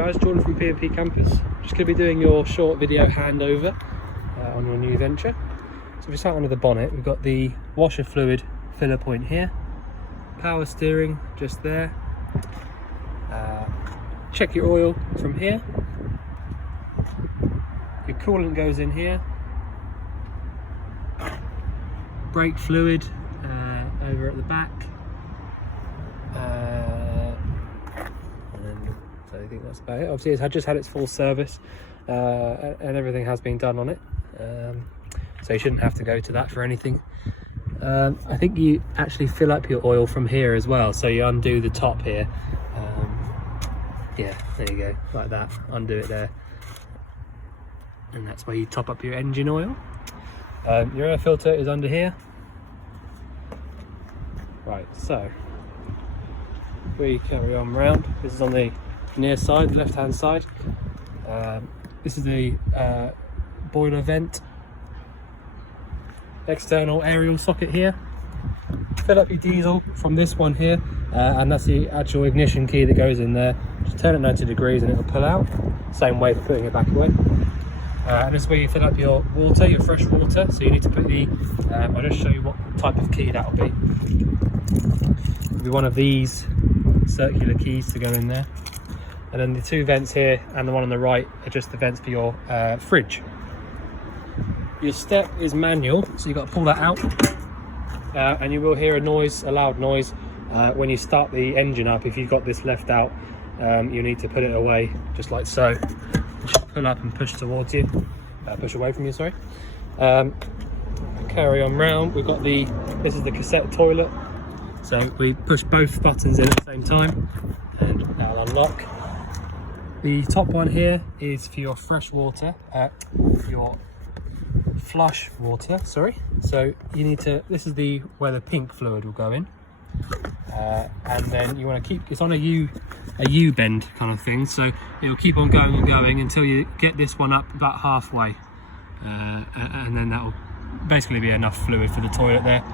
guys, Jordan from P&P Campus. Just going to be doing your short video handover on your new venture. So if we start under the bonnet, we've got the washer fluid filler point here, power steering just there, check your oil from here, your coolant goes in here, brake fluid over at the back, so I think that's about it. Obviously it's just had its full service and everything has been done on it, so you shouldn't have to go to that for anything. I think you actually fill up your oil from here as well, so you undo the top here, yeah, there you go, like that, undo it there, and that's where you top up your engine oil. Your air filter is under here. Right, so we carry on round. This is on the near side, left hand side. This is the boiler vent, external aerial socket here. Fill up your diesel from this one here, and that's the actual ignition key that goes in there. Just turn it 90 degrees and it will pull out. Same way for putting it back away. And this is where you fill up your water, your fresh water. So you need to put the, I'll just show you what type of key that will be. It'll be one of these circular keys to go in there. And then the two vents here and the one on the right are just the vents for your fridge. Your step is manual, so you've got to pull that out. And you will hear a noise, a loud noise, when you start the engine up. If you've got this left out, you need to put it away, just like so. Pull up and push towards you, push away from you, sorry. Carry on round, we've got this is the cassette toilet. So we push both buttons in at the same time and that'll unlock. The top one here is for your fresh water, your flush water, sorry. So you need to, this is where the pink fluid will go in. And then you want to keep, it's on a U bend kind of thing, so it will keep on going and going until you get this one up about halfway, and then that will basically be enough fluid for the toilet there.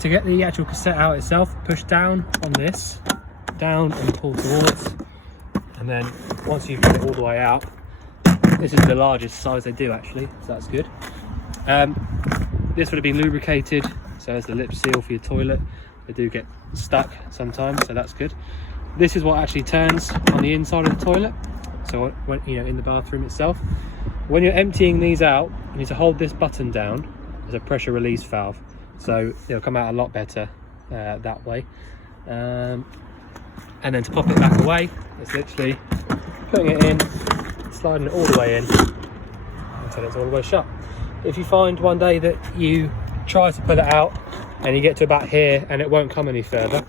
To get the actual cassette out itself, push down on this, down and pull towards, and then once you've got it all the way out, this is the largest size they do actually, so that's good. This would have been lubricated, so there's the lip seal for your toilet. They do get stuck sometimes, so that's good. This is what actually turns on the inside of the toilet, so when in the bathroom itself. When you're emptying these out, you need to hold this button down as a pressure release valve, so it'll come out a lot better that way. And then to pop it back away, it's literally putting it in, sliding it all the way in until it's all the way shut. If you find one day that you try to pull it out and you get to about here and it won't come any further,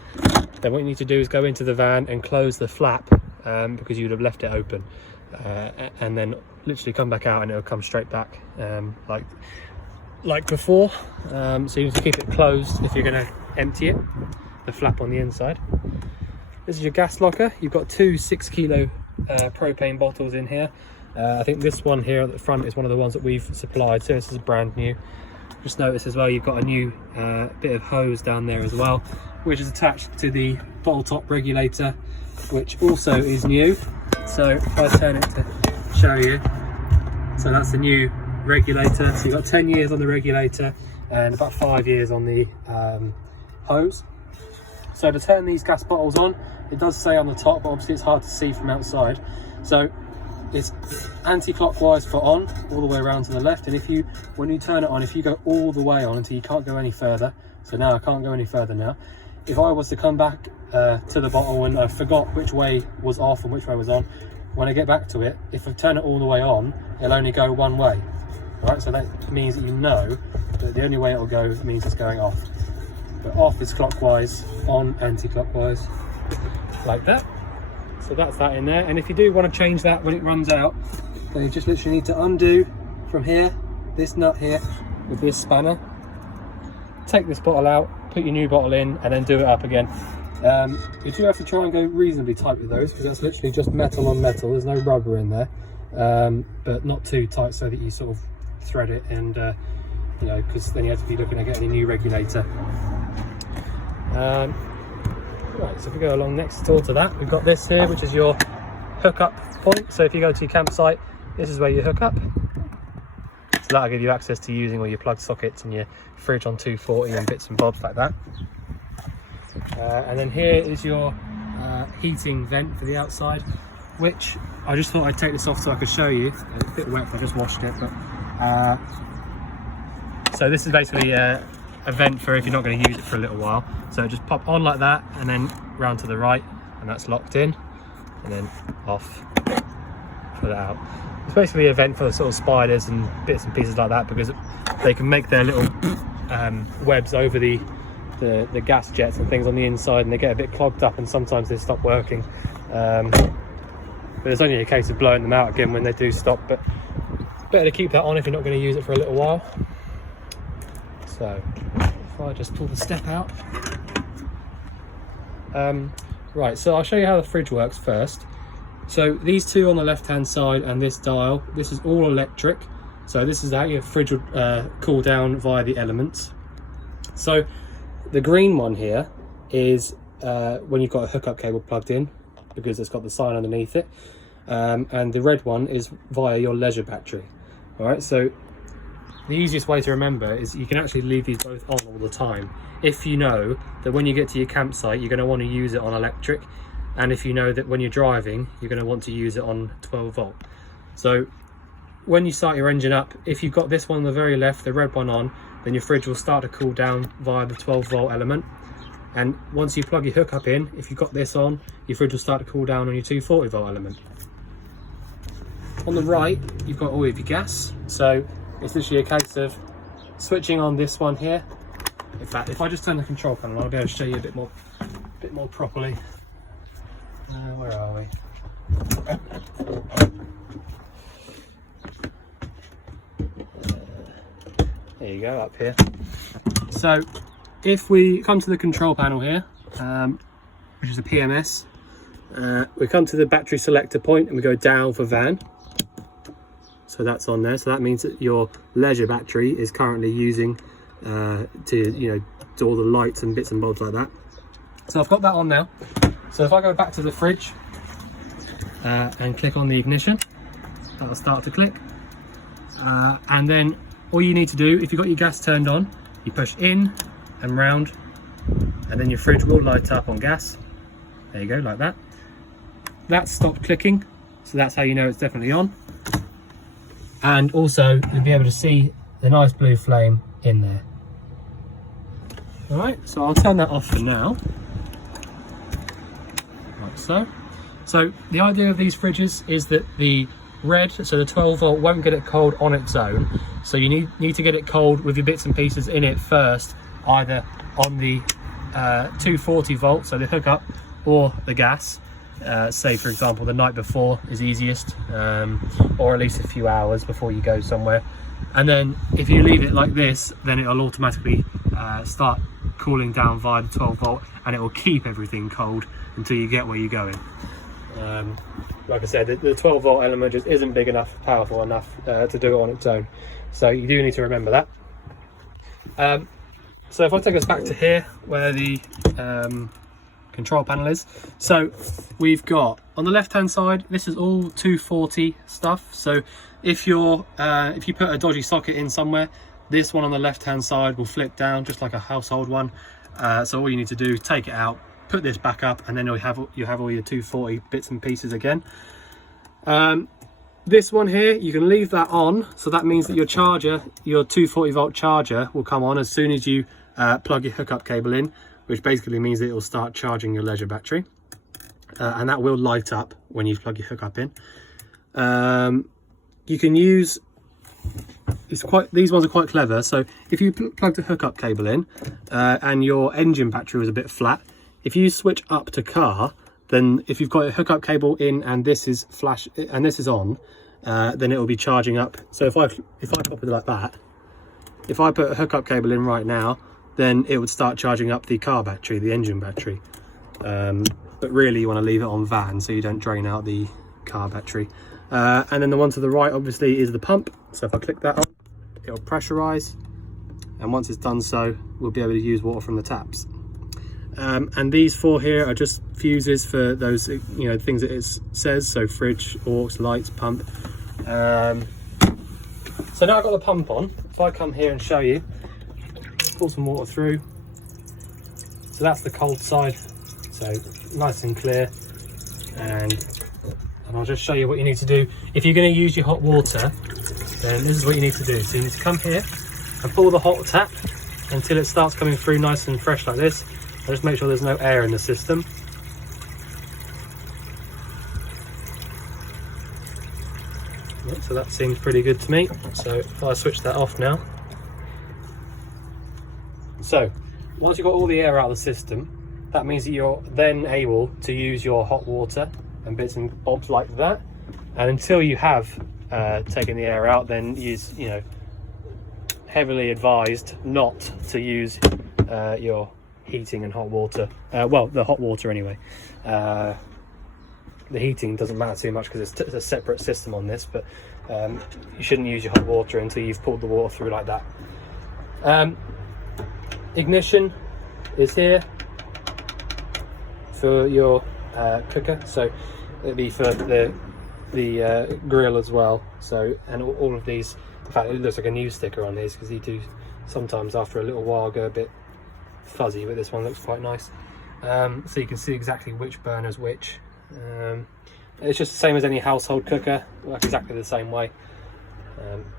then what you need to do is go into the van and close the flap, because you would have left it open, and then literally come back out and it'll come straight back, like before. So you need to keep it closed if you're going to empty it, the flap on the inside. This is your gas locker. You've got two 6 kilo propane bottles in here. I think this one here at the front is one of the ones that we've supplied, so this is brand new. Just notice as well you've got a new bit of hose down there as well, which is attached to the bottle top regulator, which also is new. So if I turn it to show you, so that's the new regulator. So you've got 10 years on the regulator and about 5 years on the hose. So to turn these gas bottles on, it does say on the top, but obviously it's hard to see from outside. So it's anti-clockwise for on, all the way around to the left. And when you turn it on, if you go all the way on until you can't go any further, so now I can't go any further now. If I was to come back to the bottle and I forgot which way was off and which way was on, when I get back to it, if I turn it all the way on, it'll only go one way. Right, so that means that you know that the only way it'll go means it's going off. But off is clockwise, on anti-clockwise, like that. So that's that in there. And if you do want to change that when it runs out, then you just literally need to undo from here, this nut here, with this spanner. Take this bottle out, put your new bottle in, and then do it up again. You do have to try and go reasonably tight with those, because that's literally just metal on metal. There's no rubber in there, but not too tight so that you sort of thread it, and because then you have to be looking at getting a new regulator. Right, so if we go along next door to that, we've got this here, which is your hookup point. So if you go to your campsite, this is where you hook up. So that'll give you access to using all your plug sockets and your fridge on 240 and bits and bobs like that. And then here is your heating vent for the outside, which I just thought I'd take this off so I could show you. It's a bit wet, I just washed it, but so this is basically a vent for if you're not going to use it for a little while. So just pop on like that and then round to the right, and that's locked in, and then off, pull it out. It's basically a vent for the sort of spiders and bits and pieces like that, because they can make their little webs over the gas jets and things on the inside, and they get a bit clogged up and sometimes they stop working. But it's only a case of blowing them out again when they do stop, but better to keep that on if you're not going to use it for a little while. So if I just pull the step out. Right, so I'll show you how the fridge works first. So these two on the left hand side and this dial, this is all electric. So this is how your fridge would cool down via the elements. So the green one here is when you've got a hookup cable plugged in, because it's got the sign underneath it, and the red one is via your leisure battery. All right, so the easiest way to remember is you can actually leave these both on all the time if you know that when you get to your campsite you're going to want to use it on electric, and if you know that when you're driving you're going to want to use it on 12 volt. So when you start your engine up, if you've got this one on the very left, the red one on, then your fridge will start to cool down via the 12 volt element. And once you plug your hookup in, if you've got this on, your fridge will start to cool down on your 240 volt element. On the right, you've got all of your gas. So it's literally a case of switching on this one here. In fact, if I just turn the control panel on, I'll be able to show you a bit more properly. Where are we? There you go, up here. So if we come to the control panel here, which is a PMS, we come to the battery selector point and we go down for van. So that's on there. So that means that your leisure battery is currently using to do all the lights and bits and bobs like that. So I've got that on now. So if I go back to the fridge and click on the ignition, that'll start to click. And then all you need to do, if you've got your gas turned on, you push in and round, and then your fridge will light up on gas. There you go, like that. That's stopped clicking, so that's how you know it's definitely on. And also you'll be able to see the nice blue flame in there. All right, so I'll turn that off for now, like so. So the idea of these fridges is that the red, so the 12 volt, won't get it cold on its own. So you need to get it cold with your bits and pieces in it first, either on the 240 volt, so the hookup, or the gas. Say for example the night before is easiest, or at least a few hours before you go somewhere. And then if you leave it like this, then it'll automatically start cooling down via the 12 volt, and it will keep everything cold until you get where you're going. Like I said, the 12 volt element just isn't big enough, powerful enough to do it on its own. So you do need to remember that. So if I take us back to here where the control panel is, so we've got on the left hand side, this is all 240 stuff. So if you put a dodgy socket in somewhere, this one on the left hand side will flip down just like a household one. So all you need to do, take it out, put this back up, and then you'll have all your 240 bits and pieces again. This one here, you can leave that on, so that means that your charger, your 240 volt charger, will come on as soon as you plug your hookup cable in, which basically means that it will start charging your leisure battery, and that will light up when you plug your hookup in. You can use, these ones are quite clever. So if you plug the hookup cable in and your engine battery was a bit flat, if you switch up to car, then if you've got a hookup cable in and this is flash and this is on, then it will be charging up. So if I pop it like that, if I put a hookup cable in right now, then it would start charging up the car battery, the engine battery. But really you want to leave it on van so you don't drain out the car battery. And then the one to the right obviously is the pump. So if I click that on, it'll pressurize, and once it's done so, we'll be able to use water from the taps. And these 4 here are just fuses for those, you know, things that it says, so fridge, aux, lights, pump. So now I've got the pump on. If I come here and show you, pull some water through. So that's the cold side, so nice and clear. And I'll just show you what you need to do. If you're going to use your hot water, then this is what you need to do. So you need to come here and pull the hot tap until it starts coming through nice and fresh like this. And just make sure there's no air in the system. Right, so that seems pretty good to me. So if I switch that off now. So once you've got all the air out of the system, that means that you're then able to use your hot water and bits and bobs like that. And until you have taken the air out, then use, you know, heavily advised not to use your heating and hot water. Well, the hot water anyway. The heating doesn't matter too much because it's a separate system on this, but you shouldn't use your hot water until you've pulled the water through like that. Ignition is here for your cooker, so it'll be for the grill as well. So, and all of these, in fact, it looks like a news sticker on these because they do sometimes after a little while go a bit fuzzy, but this one looks quite nice. So you can see exactly which burner's which. It's just the same as any household cooker, like exactly the same way.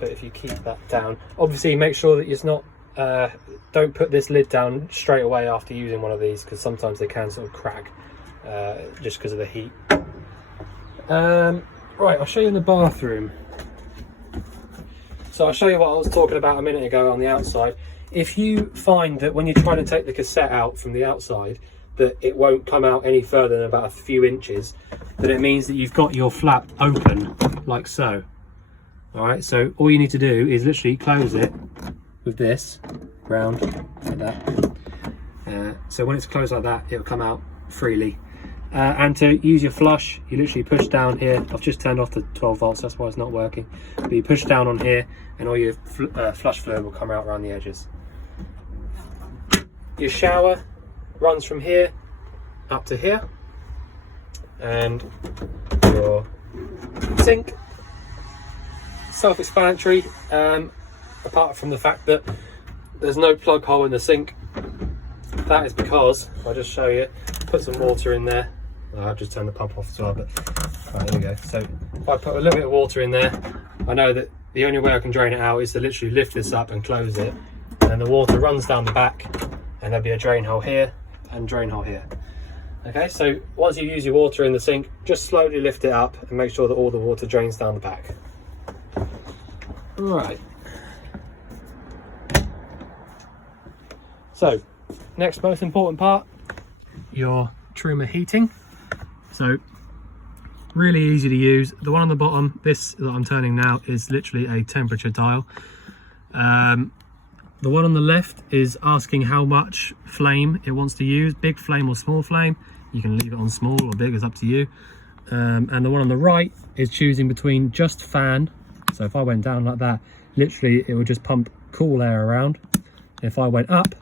But if you keep that down, obviously make sure that it's not don't put this lid down straight away after using one of these, because sometimes they can sort of crack just because of the heat. Right, I'll show you in the bathroom. So I'll show you what I was talking about a minute ago on the outside. If you find that when you're trying to take the cassette out from the outside that it won't come out any further than about a few inches, then it means that you've got your flap open like so. Alright, so all you need to do is literally close it with this round like that. So when it's closed like that, it'll come out freely. And to use your flush, you literally push down here. I've just turned off the 12 volts, that's why it's not working. But you push down on here and all your flush fluid will come out around the edges. Your shower runs from here up to here. And your sink, self-explanatory, apart from the fact that there's no plug hole in the sink. That is because, I'll just show you, put some water in there. I've just turned the pump off as well, but right, here we go. So if I put a little bit of water in there, I know that the only way I can drain it out is to literally lift this up and close it, and then the water runs down the back, and there'll be a drain hole here and drain hole here. Okay, so once you use your water in the sink, just slowly lift it up and make sure that all the water drains down the back. Right. So, next most important part, your Truma heating. So, really easy to use. The one on the bottom, this that I'm turning now, is literally a temperature dial. The one on the left is asking how much flame it wants to use, big flame or small flame. You can leave it on small or big, it's up to you. And the one on the right is choosing between just fan. So if I went down like that, literally it would just pump cool air around. If I went up,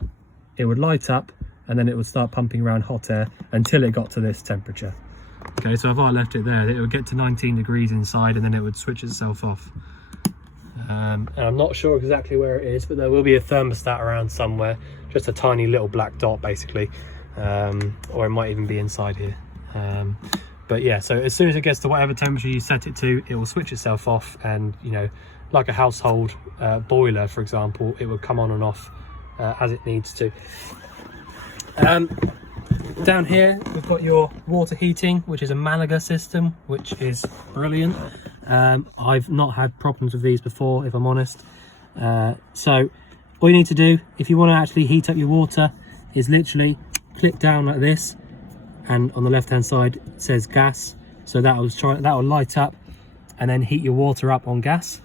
it would light up, and then it would start pumping around hot air until it got to this temperature. Okay, so if I left it there, it would get to 19 degrees inside, and then it would switch itself off. And I'm not sure exactly where it is, but there will be a thermostat around somewhere, just a tiny little black dot basically, or it might even be inside here. But yeah, so as soon as it gets to whatever temperature you set it to, it will switch itself off, and you know, like a household boiler, for example, it will come on and off as it needs to. Down here we've got your water heating, which is a Malaga system, which is brilliant. I've not had problems with these before, if I'm honest. So all you need to do, if you want to actually heat up your water, is literally click down like this, and on the left hand side it says gas, so that will light up and then heat your water up on gas.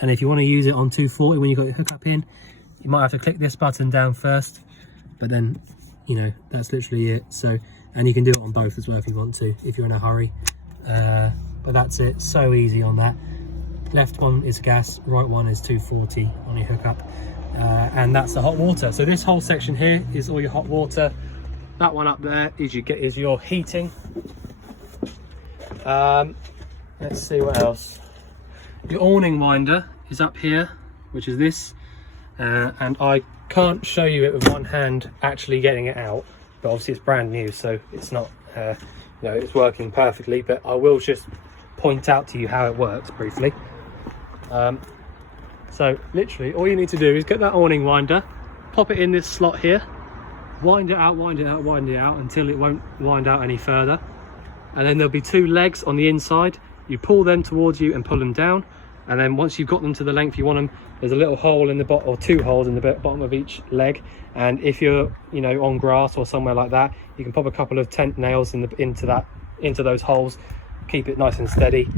And if you want to use it on 240 when you've got your hookup in, you might have to click this button down first, but then, you know, that's literally it. So, and you can do it on both as well if you want to, if you're in a hurry. But that's it, so easy on that. Left one is gas, right one is 240 on your hookup. And that's the hot water. So this whole section here is all your hot water. that one up there is your heating. Let's see what else. Your awning winder is up here, which is this, and I can't show you it with one hand actually getting it out, but obviously it's brand new, so it's not you know, it's working perfectly, but I will just point out to you how it works briefly. So literally all you need to do is get that awning winder, pop it in this slot here, wind it out, wind it out, wind it out until it won't wind out any further, and then there'll be two legs on the inside. You pull them towards you and pull them down, and then once you've got them to the length you want them, there's a little hole in the bottom, or two holes in the bottom of each leg, and if you're, you know, on grass or somewhere like that, you can pop a couple of tent nails into those holes, keep it nice and steady,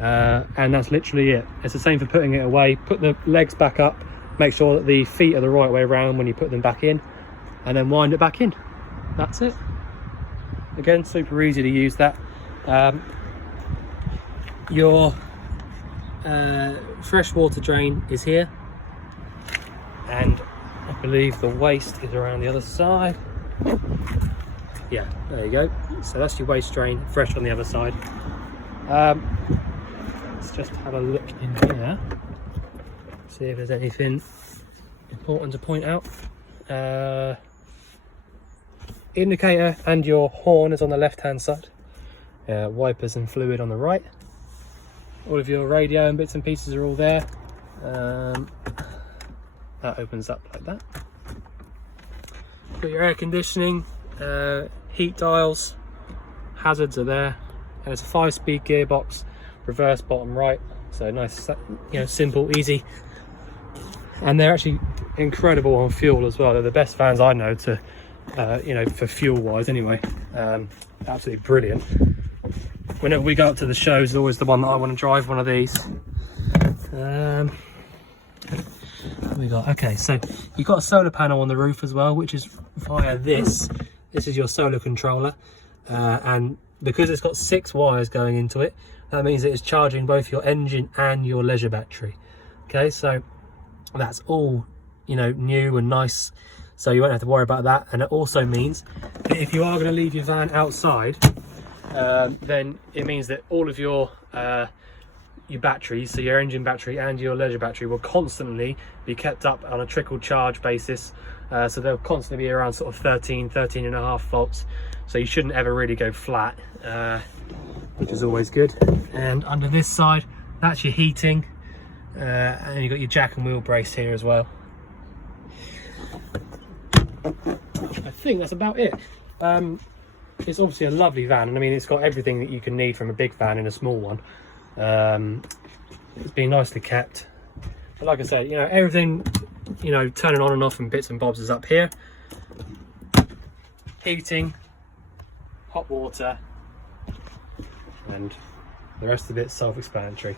and that's literally it. It's the same for putting it away. Put the legs back up, make sure that the feet are the right way around when you put them back in, and then wind it back in. That's it. Again, super easy to use that. Your freshwater drain is here, and I believe the waste is around the other side. Yeah, there you go. So that's your waste drain, fresh on the other side. Let's just have a look in here, see if there's anything important to point out. Indicator and your horn is on the left hand side, wipers and fluid on the right. All of your radio and bits and pieces are all there. That opens up like that. Got your air conditioning, heat dials, hazards are there, and it's a 5-speed gearbox, reverse bottom right, so nice, you know, simple, easy. And they're actually incredible on fuel as well. They're the best vans I know to you know, for fuel wise anyway. Absolutely brilliant. Whenever we go up to the shows, it's always the one that I want to drive, one of these. What we got? Okay, so you've got a solar panel on the roof as well, which is via this. This is your solar controller, and because it's got 6 wires going into it, that means it is charging both your engine and your leisure battery. Okay, so that's all, you know, new and nice, so you won't have to worry about that. And it also means that if you are going to leave your van outside, then it means that all of your batteries, so your engine battery and your leisure battery, will constantly be kept up on a trickle charge basis, so they'll constantly be around sort of 13.5 volts, so you shouldn't ever really go flat, which is always good. And under this side, that's your heating, and you've got your jack and wheel brace here as well. I think that's about it. It's obviously a lovely van, and I mean, it's got everything that you can need from a big van in a small one. It's been nicely kept, but like I said, you know, everything, you know, turning on and off and bits and bobs is up here. Heating, hot water, and the rest of it's self-explanatory.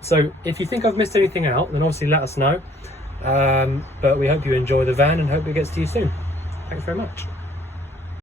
So if you think I've missed anything out, then obviously let us know, but we hope you enjoy the van and hope it gets to you soon. Thanks very much.